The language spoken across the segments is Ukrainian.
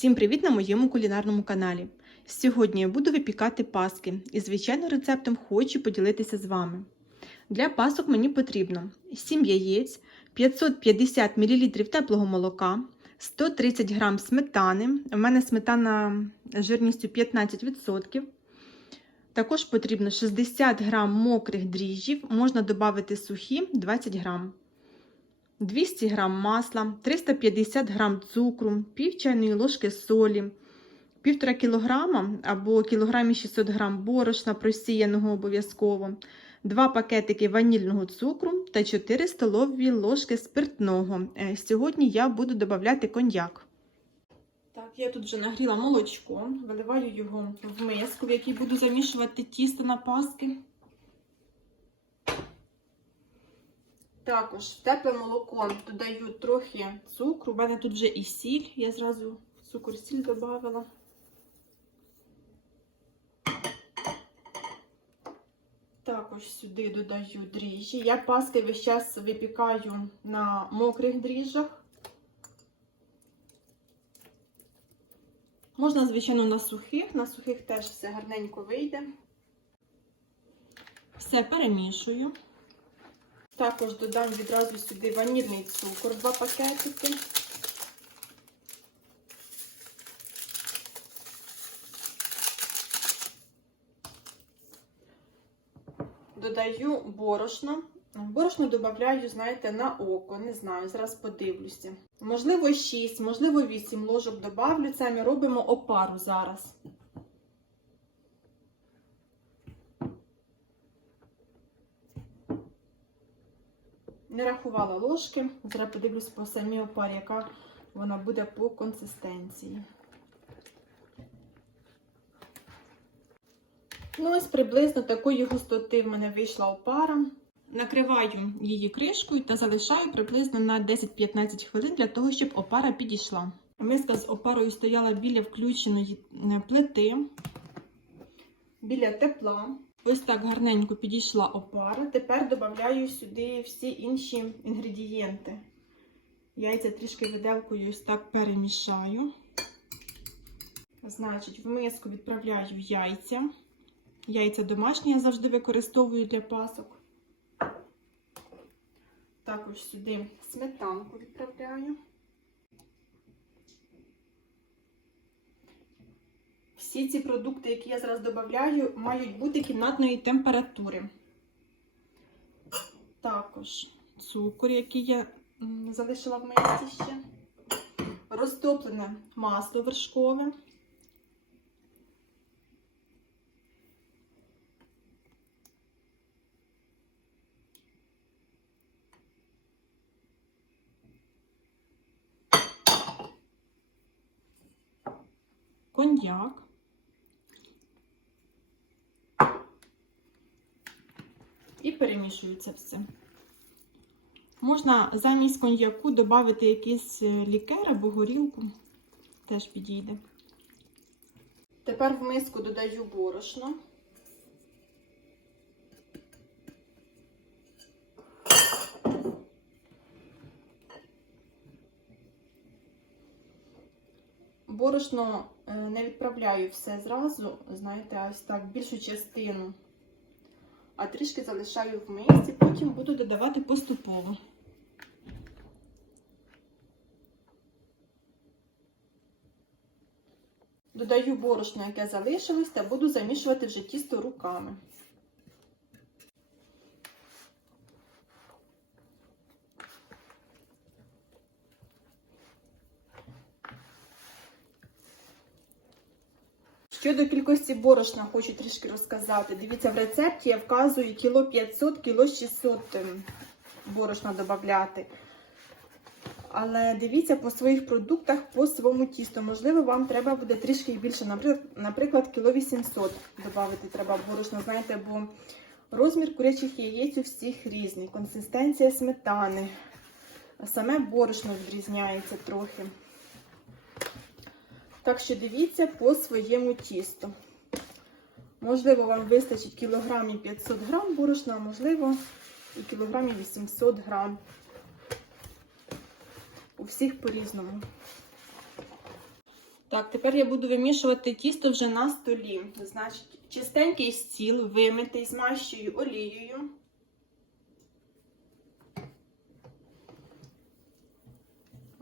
Всім привіт на моєму кулінарному каналі. Сьогодні я буду випікати паски і, звичайно, рецептом хочу поділитися з вами. Для пасок мені потрібно 7 яєць, 550 мл теплого молока, 130 г сметани. У мене сметана жирністю 15%. Також потрібно 60 г мокрих дріжджів, можна додати сухі 20 г. 200 г масла, 350 г цукру, пів чайної ложки солі, 1,5 кг або кілограмі 600 г борошна просіяного обов'язково, 2 пакетики ванільного цукру та 4 столові ложки спиртного. Е, Сьогодні я буду додавати коньяк. Так, я тут вже нагріла молочко, виливаю його в миску, в якій буду замішувати тісто на паски. Також тепле молоко додаю трохи цукру. У мене тут вже і сіль. Я зразу цукор сіль додавала. Також сюди додаю дріжджі. Я паски весь час випікаю на мокрих дріжджах. Можна, звичайно, на сухих. На сухих теж все гарненько вийде. Все перемішую. Також додам відразу сюди ванільний цукор, два пакетики. Додаю борошно. Борошно додаю, знаєте, на око, не знаю, зараз подивлюся. Можливо, 6, можливо, 8 ложок добавлю. Це ми робимо опару зараз. Не рахувала ложки. Зараз подивлюсь по самій опарі, яка вона буде по консистенції. Ну, ось приблизно такої густоти в мене вийшла опара. Накриваю її кришкою та залишаю приблизно на 10-15 хвилин для того, щоб опара підійшла. Миска з опарою стояла біля включеної плити, біля тепла. Ось так гарненько підійшла опара. Тепер додаю сюди всі інші інгредієнти. Яйця трішки виделкою ось так перемішаю. Значить, в миску відправляю яйця. Яйця домашні я завжди використовую для пасок. Також сюди сметанку відправляю. Всі ці продукти, які я зараз додаю, мають бути кімнатної температури. Також цукор, який я залишила в мисці ще. Розтоплене масло вершкове. Коньяк. І все. Можна замість коньяку додати якийсь лікер або горілку, теж підійде. Тепер в миску додаю борошно. Борошно не відправляю все зразу, знаєте, ось так більшу частину а трішки залишаю в мисці, потім буду додавати поступово. Додаю борошно, яке залишилось, та буду замішувати вже тісто руками. Щодо кількості борошна хочу трішки розказати. Дивіться, в рецепті я вказую кіло 500, кіло 600 борошна додати. Але дивіться по своїх продуктах, по своєму тісту. Можливо, вам треба буде трішки більше, наприклад, кіло 800 додати треба борошна. Знаєте, бо розмір курячих яєць у всіх різний, консистенція сметани. Саме борошно відрізняється трохи. Так що дивіться по своєму тісту. Можливо, вам вистачить кілограмів 500 грам борошна, а можливо, і кілограмів 800 грам. У всіх по-різному. Так, тепер я буду вимішувати тісто вже на столі. Значить, чистенький стіл вимитий, змащую олією.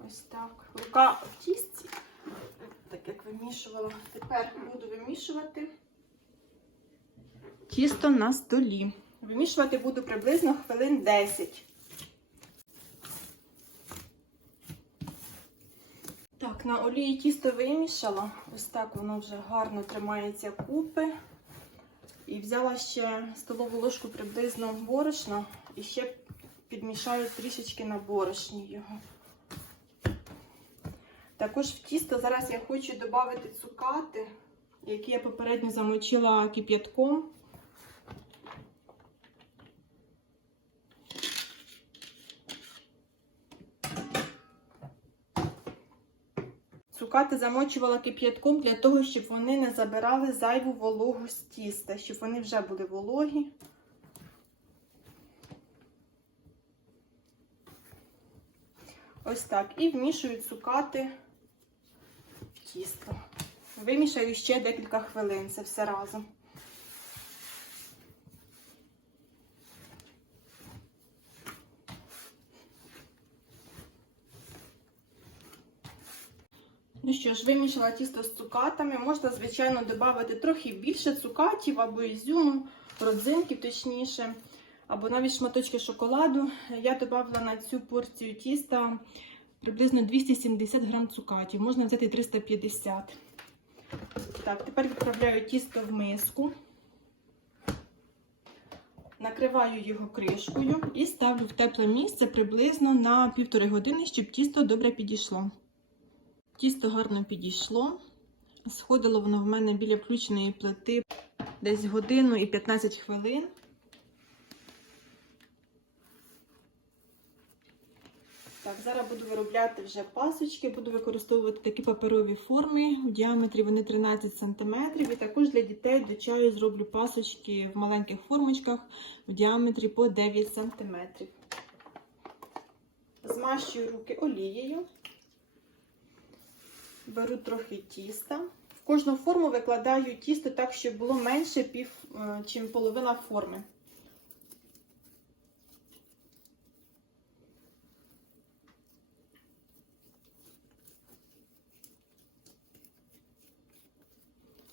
Ось так. Рука в як вимішувала. Тепер буду вимішувати тісто на столі. Вимішувати буду приблизно хвилин 10. Так, на олії тісто вимішала. Ось так воно вже гарно тримається купи. І взяла ще столову ложку приблизно борошна і ще підмішаю трішечки на борошні його. Також в тісто зараз я хочу додати цукати, які я попередньо замочила кип'ятком. Цукати замочувала кип'ятком для того, щоб вони не забирали зайву вологу з тіста, щоб вони вже були вологі. Ось так. І вмішую цукати тісто. Вимішаю ще декілька хвилин, це все разом. Ну що ж, вимішала тісто з цукатами. Можна, звичайно, додати трохи більше цукатів або ізюму, родзинків, точніше, або навіть шматочки шоколаду. Я додала на цю порцію тіста приблизно 270 грам цукатів. Можна взяти 350. Так, тепер відправляю тісто в миску. Накриваю його кришкою і ставлю в тепле місце приблизно на півтори години, щоб тісто добре підійшло. Тісто гарно підійшло. Сходило воно в мене біля включеної плити десь годину і 15 хвилин. Так, зараз буду виробляти вже пасочки, буду використовувати такі паперові форми. В діаметрі вони 13 см. І також для дітей до чаю зроблю пасочки в маленьких формочках в діаметрі по 9 см. Змащую руки олією. Беру трохи тіста. В кожну форму викладаю тісто так, щоб було менше пів, чим половина форми.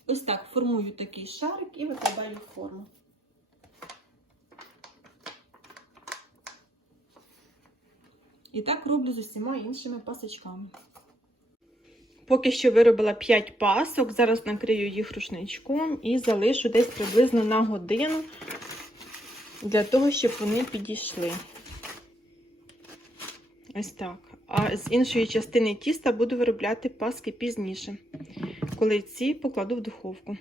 Ось так формую такий шарик і викладаю форму. І так роблю з усіма іншими пасочками. Поки що виробила 5 пасок, зараз накрию їх рушничком і залишу десь приблизно на годину для того, щоб вони підійшли. Ось так. А з іншої частини тіста буду виробляти паски пізніше, коли ці покладу в духовку.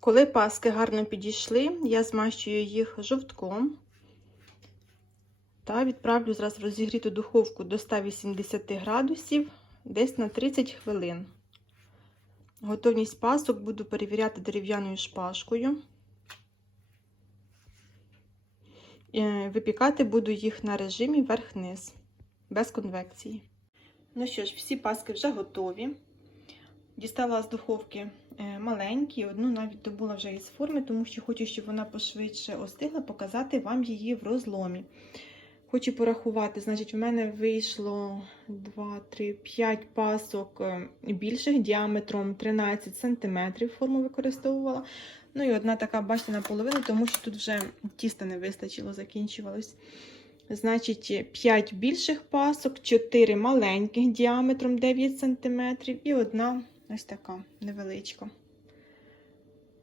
Коли паски гарно підійшли, я змащую їх жовтком та відправлю зараз в розігріту духовку до 180 градусів десь на 30 хвилин. Готовність пасок буду перевіряти дерев'яною шпажкою. Випікати буду їх на режимі верх-низ, без конвекції. Ну що ж, всі паски вже готові. Дістала з духовки маленькі, одну навіть добула вже із форми, тому що хочу, щоб вона пошвидше остигла, показати вам її в розломі. Хочу порахувати, значить, в мене вийшло 2, 3, 5 пасок більших діаметром 13 см форму використовувала. Ну і одна така, бачите, наполовину, тому що тут вже тіста не вистачило, закінчувалось. Значить, 5 більших пасок, 4 маленьких діаметром 9 см і одна ось така невеличка.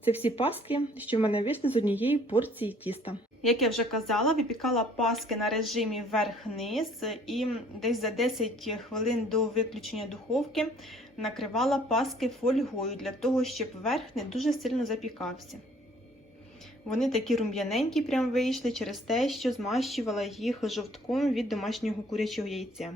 Це всі паски, що в мене вийшли з однієї порції тіста. Як я вже казала, випікала паски на режимі верх-низ і десь за 10 хвилин до виключення духовки накривала паски фольгою для того, щоб верх не дуже сильно запікався. Вони такі рум'яненькі прям вийшли через те, що змащувала їх жовтком від домашнього курячого яйця.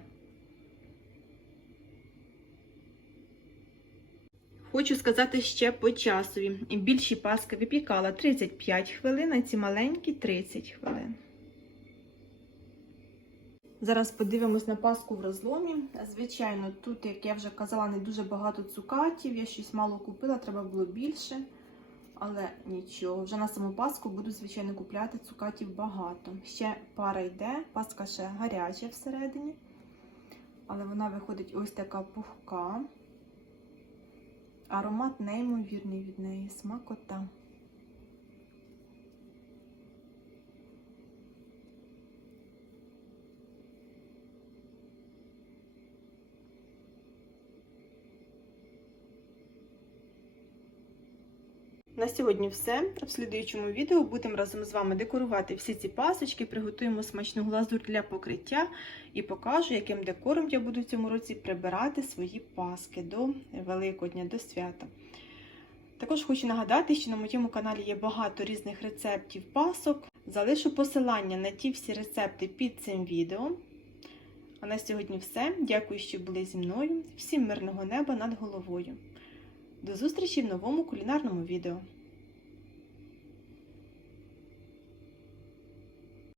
Хочу сказати ще по часові. Більші паски випікала 35 хвилин, а ці маленькі 30 хвилин. Зараз подивимось на паску в розломі. Звичайно, тут, як я вже казала, не дуже багато цукатів. Я щось мало купила, треба було більше. Але нічого, вже на саму паску буду, звичайно, купляти цукатів багато. Ще пара йде, паска ще гаряча всередині. Але вона виходить ось така пухка. Аромат неймовірний від неї, смакота. На сьогодні все. В слідуючому відео будемо разом з вами декорувати всі ці пасочки, приготуємо смачну глазур для покриття і покажу, яким декором я буду в цьому році прибирати свої паски до Великодня, до свята. Також хочу нагадати, що на моєму каналі є багато різних рецептів пасок. Залишу посилання на ті всі рецепти під цим відео. А на сьогодні все. Дякую, що були зі мною. Всім мирного неба над головою. До зустрічі в новому кулінарному відео.